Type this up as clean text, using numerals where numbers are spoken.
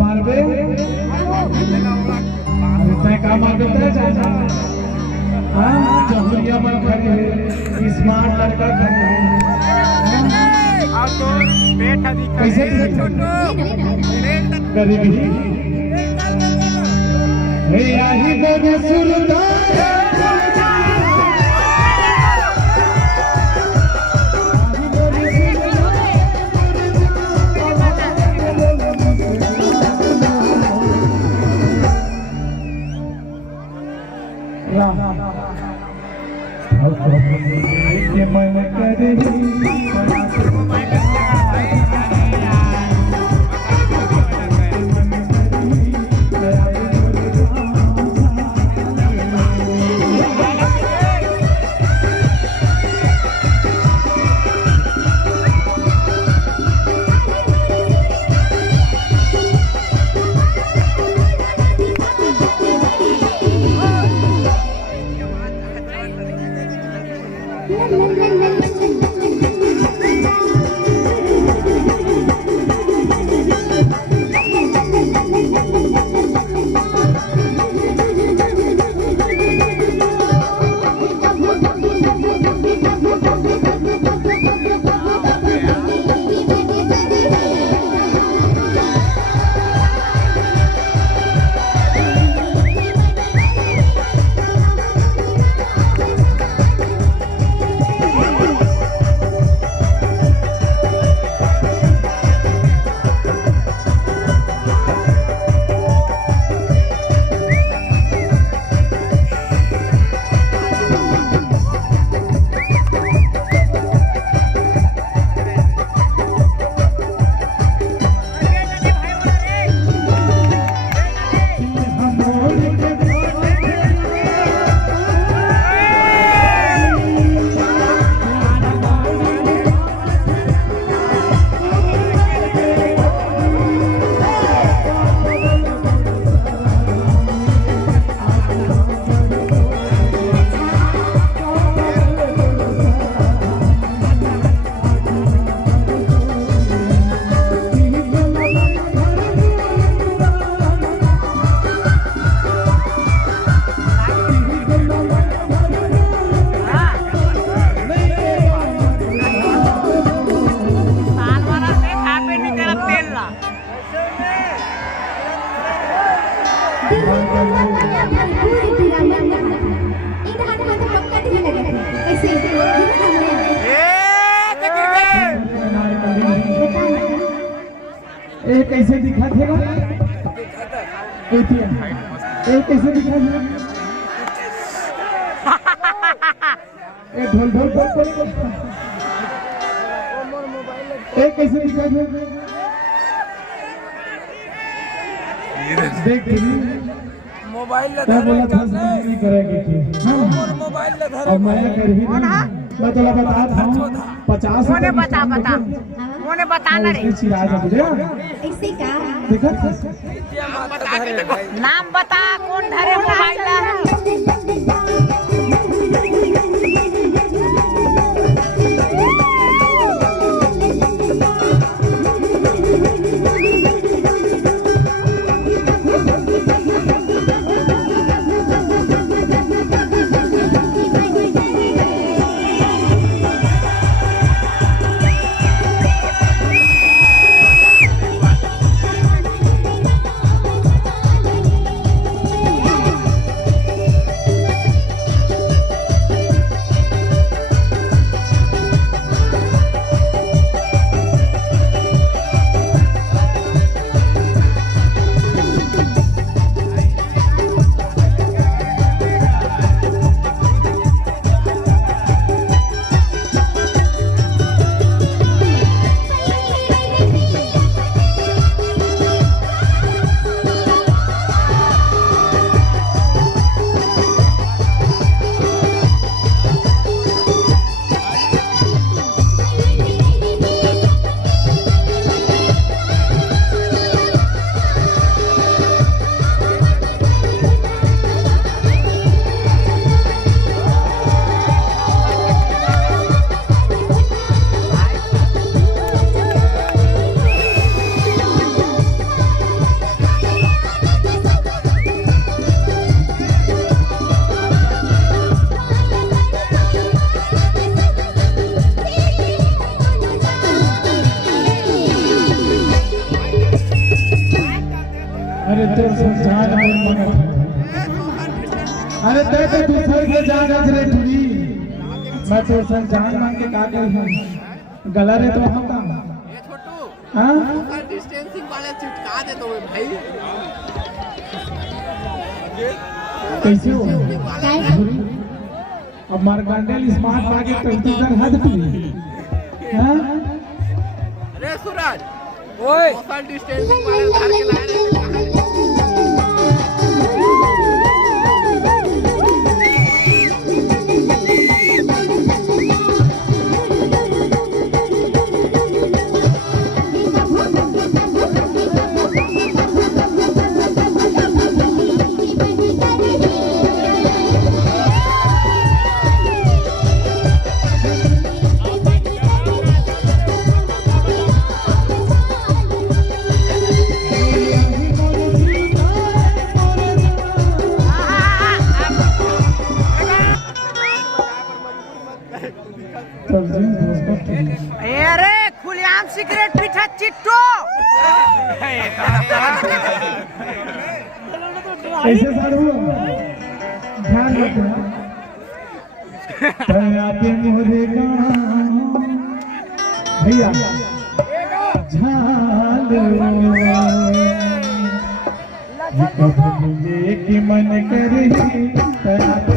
मारबे अरे का मारबे जमुरिया पर खड़े है स्मार्ट लड़का खड़े है कैसे गरीबी आही बने सुल्तान मन करे कैसे दिखा थे कैसे दिखा ढोल ढोल कैसे दिखा देख मोबाइल नहीं करेगी और मैं कर ही मैं तो बता 50 मोने बता मोने बताना रे ऐसे का देखा नाम बता कौन धरे मोबाइल अरे ते तो दूसरे के जान आज रे तुरी मैं तो सर जान मांग के का कर हूं गला रे तो हम का ये छोटू हां सोशल डिस्टेंसिंग वाले चिपका दे तो भाई कैसे हो अब मार्कंडेल स्मार्ट बागे कंप्यूटर हद तुरी हां अरे सूरज ओए सोशल डिस्टेंसिंग वाले घर के लाए रहे अरे खुलेआम सिगरेट पीठा चिट्टो ऐसे साड़ू ध्यान रखना आते मोरे गाँव भैया झाल कब मिले कि मन करे